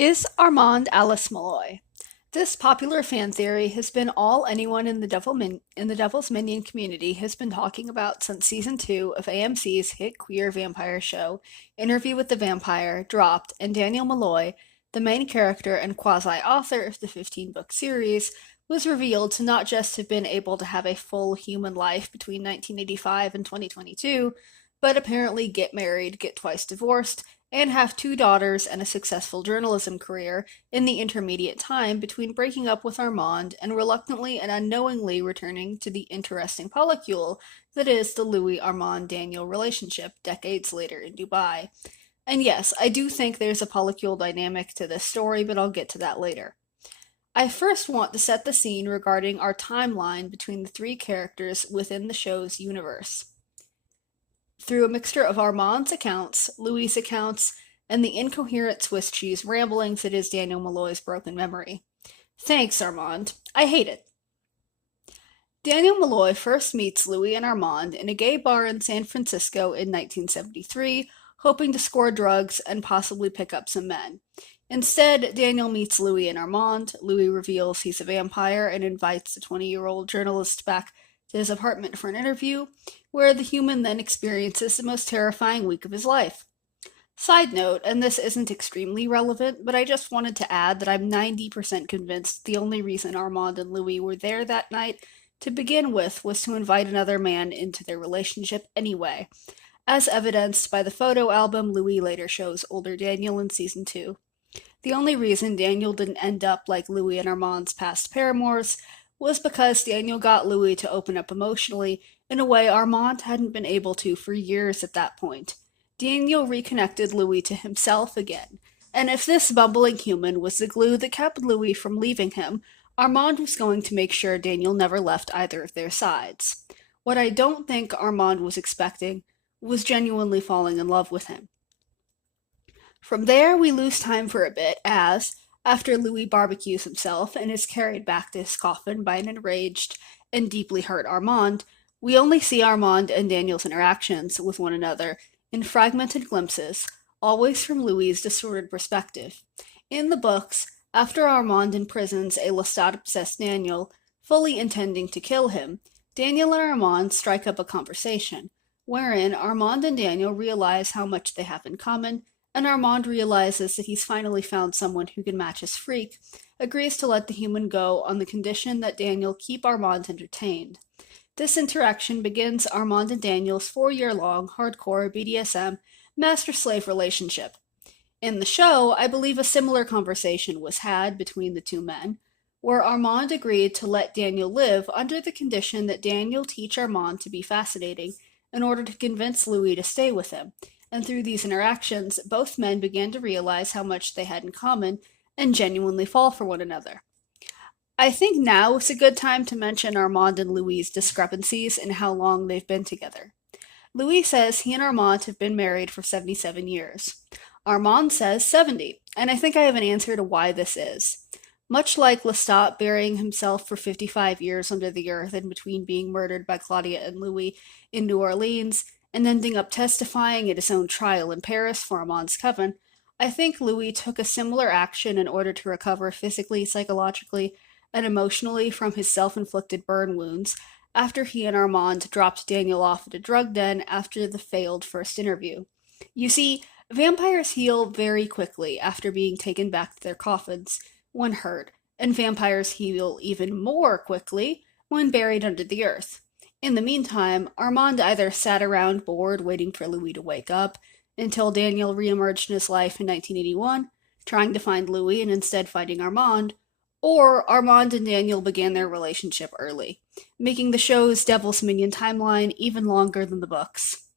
Is Armand Alice Molloy? This popular fan theory has been all anyone in the Devil's Minion community has been talking about since season 2 of AMC's hit queer vampire show, Interview with the Vampire, dropped, and Daniel Molloy, the main character and quasi-author of the 15-book series, was revealed to not just have been able to have a full human life between 1985 and 2022, but apparently get married, get twice divorced, and have two daughters and a successful journalism career in the intermediate time between breaking up with Armand and reluctantly and unknowingly returning to the interesting polycule that is the Louis Armand Daniel relationship decades later in Dubai. And yes, I do think there's a polycule dynamic to this story, but I'll get to that later. I first want to set the scene regarding our timeline between the three characters within the show's universe. Through a mixture of Armand's accounts, Louis' accounts, and the incoherent Swiss cheese ramblings that is Daniel Molloy's broken memory. Thanks, Armand. I hate it. Daniel Molloy first meets Louis and Armand in a gay bar in San Francisco in 1973, hoping to score drugs and possibly pick up some men. Instead, Daniel meets Louis and Armand. Louis reveals he's a vampire and invites the 20-year-old journalist back to his apartment for an interview, where the human then experiences the most terrifying week of his life. Side note, and this isn't extremely relevant, but I just wanted to add that I'm 90% convinced the only reason Armand and Louis were there that night to begin with was to invite another man into their relationship anyway, as evidenced by the photo album Louis later shows older Daniel in season 2. The only reason Daniel didn't end up like Louis and Armand's past paramours was because Daniel got Louis to open up emotionally in a way Armand hadn't been able to for years at that point. Daniel reconnected Louis to himself again, and if this bumbling human was the glue that kept Louis from leaving him, Armand was going to make sure Daniel never left either of their sides. What I don't think Armand was expecting was genuinely falling in love with him. From there, we lose time for a bit as, after Louis barbecues himself and is carried back to his coffin by an enraged and deeply hurt Armand, we only see Armand and Daniel's interactions with one another in fragmented glimpses, always from Louis's distorted perspective. In the books, after Armand imprisons a Lestat-obsessed Daniel, fully intending to kill him, Daniel and Armand strike up a conversation, wherein Armand and Daniel realize how much they have in common, and Armand realizes that he's finally found someone who can match his freak, agrees to let the human go on the condition that Daniel keep Armand entertained. This interaction begins Armand and Daniel's 4-year-long hardcore BDSM master-slave relationship. In the show, I believe a similar conversation was had between the two men, where Armand agreed to let Daniel live under the condition that Daniel teach Armand to be fascinating in order to convince Louis to stay with him, and through these interactions, both men began to realize how much they had in common and genuinely fall for one another. I think now is a good time to mention Armand and Louis' discrepancies in how long they've been together. Louis says he and Armand have been married for 77 years. Armand says 70, and I think I have an answer to why this is. Much like Lestat burying himself for 55 years under the earth in between being murdered by Claudia and Louis in New Orleans, and ending up testifying at his own trial in Paris for Armand's coven, I think Louis took a similar action in order to recover physically, psychologically, and emotionally from his self-inflicted burn wounds after he and Armand dropped Daniel off at a drug den after the failed first interview. You see, vampires heal very quickly after being taken back to their coffins when hurt, and vampires heal even more quickly when buried under the earth. In the meantime, Armand either sat around bored waiting for Louis to wake up until Daniel reemerged in his life in 1981, trying to find Louis and instead finding Armand, or Armand and Daniel began their relationship early, making the show's Devil's Minion timeline even longer than the books.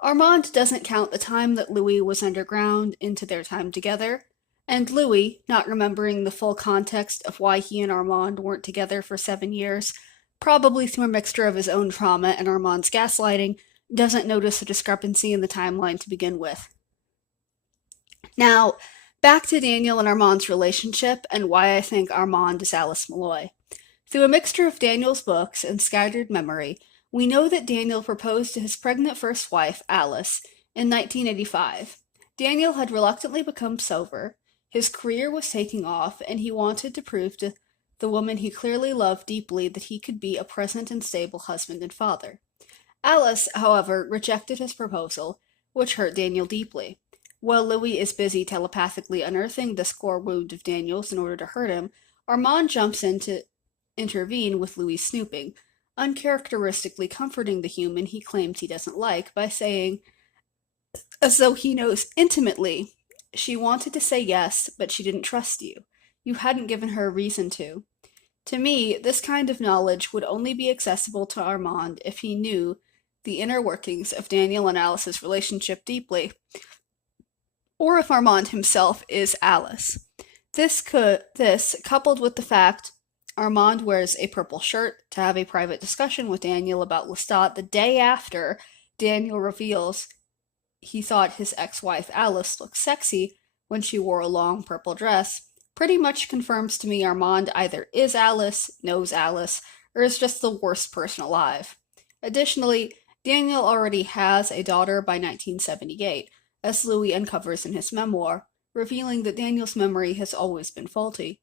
Armand doesn't count the time that Louis was underground into their time together, and Louis, not remembering the full context of why he and Armand weren't together for 7 years, probably through a mixture of his own trauma and Armand's gaslighting, doesn't notice the discrepancy in the timeline to begin with. Now, back to Daniel and Armand's relationship and why I think Armand is Alice Molloy. Through a mixture of Daniel's books and scattered memory, we know that Daniel proposed to his pregnant first wife, Alice, in 1985. Daniel had reluctantly become sober. His career was taking off, and he wanted to prove to the woman he clearly loved deeply that he could be a present and stable husband and father. Alice, however, rejected his proposal, which hurt Daniel deeply. While Louis is busy telepathically unearthing the score wound of Daniel's in order to hurt him, Armand jumps in to intervene with Louis snooping, uncharacteristically comforting the human he claims he doesn't like by saying, as though he knows intimately, "She wanted to say yes, but she didn't trust you. You hadn't given her a reason to." To me, this kind of knowledge would only be accessible to Armand if he knew the inner workings of Daniel and Alice's relationship deeply, or if Armand himself is Alice. This, coupled with the fact Armand wears a purple shirt to have a private discussion with Daniel about Lestat the day after Daniel reveals he thought his ex-wife Alice looked sexy when she wore a long purple dress, pretty much confirms to me Armand either is Alice, knows Alice, or is just the worst person alive. Additionally, Daniel already has a daughter by 1978, as Louis uncovers in his memoir, revealing that Daniel's memory has always been faulty.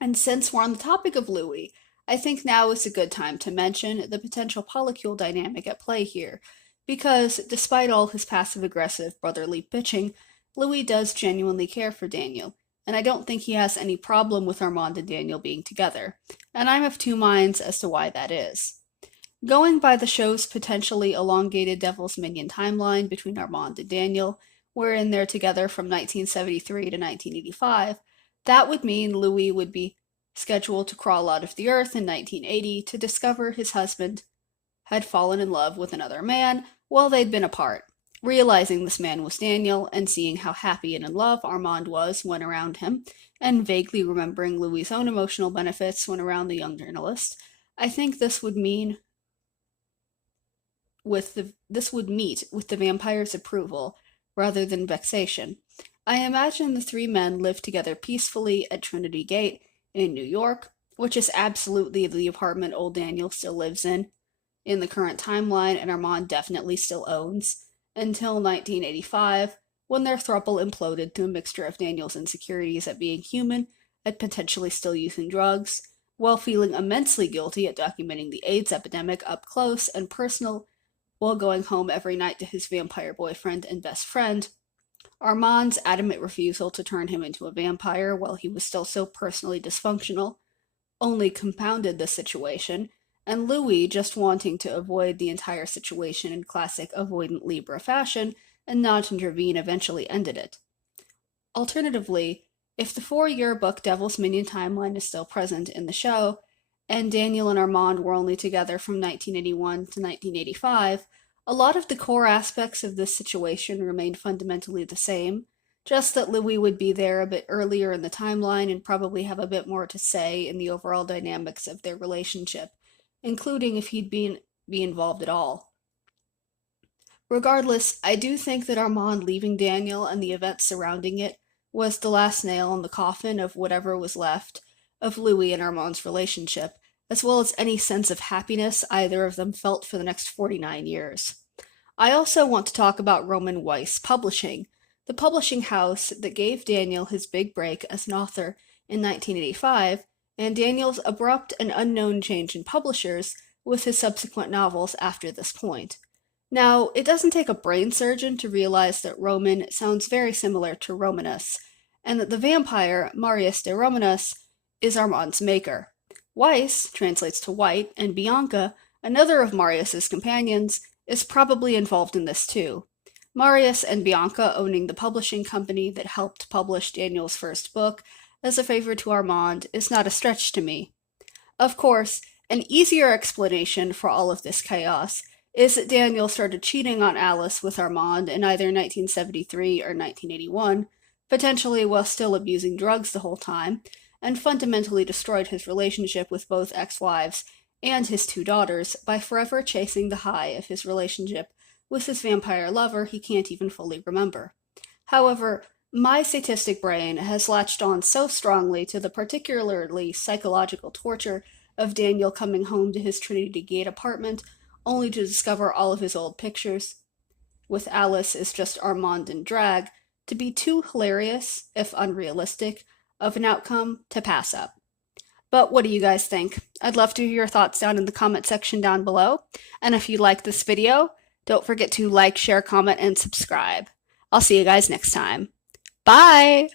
And since we're on the topic of Louis, I think now is a good time to mention the potential polycule dynamic at play here, because despite all his passive-aggressive brotherly bitching, Louis does genuinely care for Daniel, and I don't think he has any problem with Armand and Daniel being together, and I'm of two minds as to why that is. Going by the show's potentially elongated Devil's Minion timeline between Armand and Daniel, wherein they're together from 1973 to 1985, that would mean Louis would be scheduled to crawl out of the earth in 1980 to discover his husband had fallen in love with another man while they'd been apart. Realizing this man was Daniel, and seeing how happy and in love Armand was when around him, and vaguely remembering Louis' own emotional benefits when around the young journalist, I think this would meet with the vampire's approval rather than vexation. I imagine the three men live together peacefully at Trinity Gate in New York, which is absolutely the apartment old Daniel still lives in the current timeline, and Armand definitely still owns, until 1985, when their throuple imploded to a mixture of Daniel's insecurities at being human and potentially still using drugs, while feeling immensely guilty at documenting the AIDS epidemic up close and personal while going home every night to his vampire boyfriend and best friend. Armand's adamant refusal to turn him into a vampire while he was still so personally dysfunctional only compounded the situation, and Louis just wanting to avoid the entire situation in classic avoidant Libra fashion and not intervene eventually ended it. Alternatively, if the 4-year book Devil's Minion timeline is still present in the show, and Daniel and Armand were only together from 1981 to 1985, a lot of the core aspects of this situation remained fundamentally the same, just that Louis would be there a bit earlier in the timeline and probably have a bit more to say in the overall dynamics of their relationship, including if he'd be involved at all. Regardless, I do think that Armand leaving Daniel and the events surrounding it was the last nail in the coffin of whatever was left of Louis and Armand's relationship, as well as any sense of happiness either of them felt for the next 49 years. I also want to talk about Roman Weiss Publishing, the publishing house that gave Daniel his big break as an author in 1985, and Daniel's abrupt and unknown change in publishers with his subsequent novels after this point. Now, it doesn't take a brain surgeon to realize that Roman sounds very similar to Romanus, and that the vampire, Marius de Romanus, is Armand's maker. Weiss translates to white, and Bianca, another of Marius's companions, is probably involved in this too. Marius and Bianca owning the publishing company that helped publish Daniel's first book as a favor to Armand is not a stretch to me. Of course, an easier explanation for all of this chaos is that Daniel started cheating on Alice with Armand in either 1973 or 1981, potentially while still abusing drugs the whole time, and fundamentally destroyed his relationship with both ex-wives and his 2 daughters by forever chasing the high of his relationship with his vampire lover he can't even fully remember. However, my sadistic brain has latched on so strongly to the particularly psychological torture of Daniel coming home to his Trinity Gate apartment only to discover all of his old pictures with Alice is just Armand in drag, to be too hilarious, if unrealistic, of an outcome to pass up. But what do you guys think? I'd love to hear your thoughts down in the comment section down below. And if you like this video, don't forget to like, share, comment, and subscribe. I'll see you guys next time. Bye!